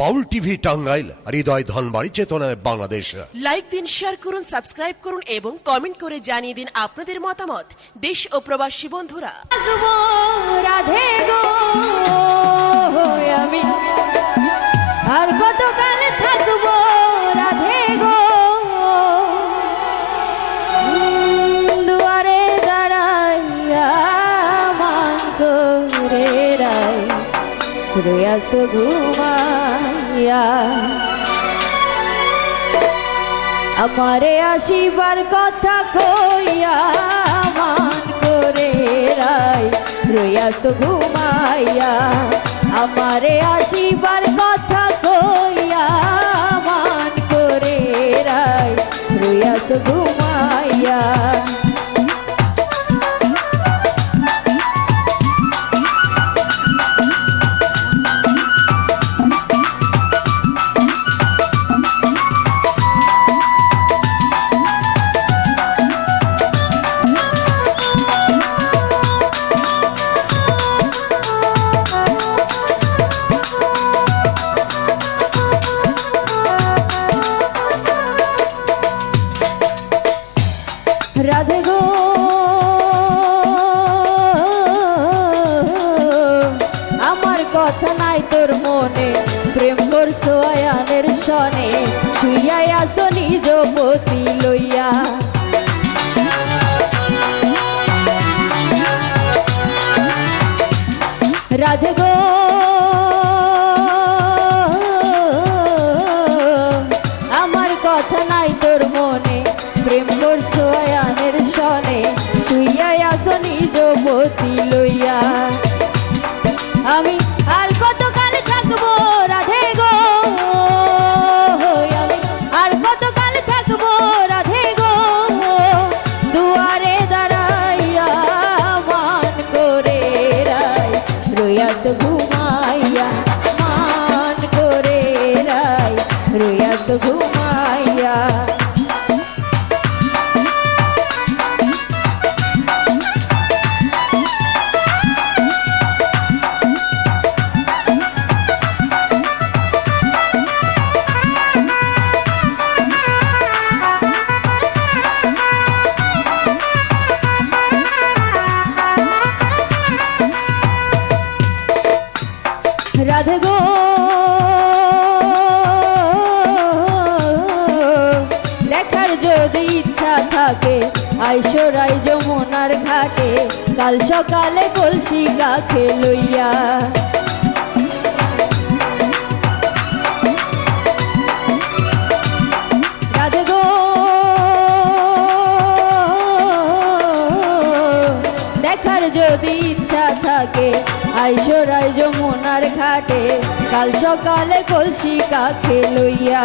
বাউল TV Tangail Hriday Dhanbari চেতনায় Bangladesh. Like দিন share করুন সাবস্ক্রাইব করুন এবং কমেন্ট করে জানিয়ে দিন আপনাদের মতামত। দেশ ও প্রবাসী বন্ধুরা। রাধে গো আমি। আর কতকাল থাকব রাধে গো? দুয়ারে দাঁড়াইয়া মান করে রয়াস ঘুমাইয়া আমারে আসিবার কথা কইয়া মান করে রাই রইয়াস ঘুমাইয়া। রাধে গো। আমার কথা নাই তোর মনে, প্রেম করছ আয়ানের সনে। শুইয়াই আসনি পতি লইয়া। আমি যদি ইচ্ছা থাকে আইসরাই যমুনার ঘাটে। কাল সকালে কলসি গাছে লইয়া। দেখার যদি ইচ্ছা থাকে আইসরাই যমুনার ঘাটে। কাল সকালে কলসি কাকে লইয়া।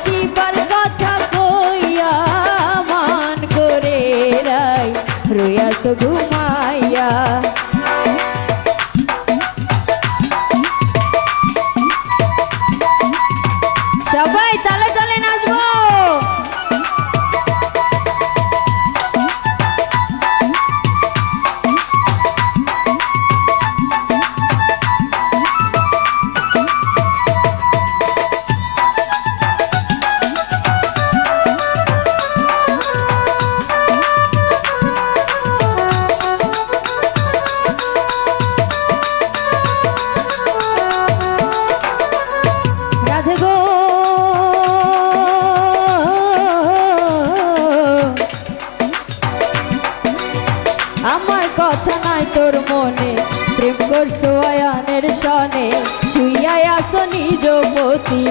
আমার কথা নাই তোর মনে। প্রেম করছ আয়ানের সনে, শুইয়াই আসো নিজ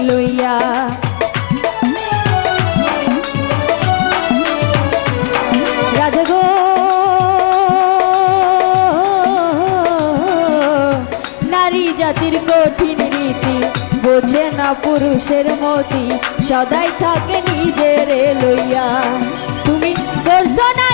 লইয়া। নারী জাতির কঠিন রীতি, বোঝে না পুরুষের মতি, সদাই থাকে নিজের লইয়া। তুমি করছ নারী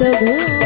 মান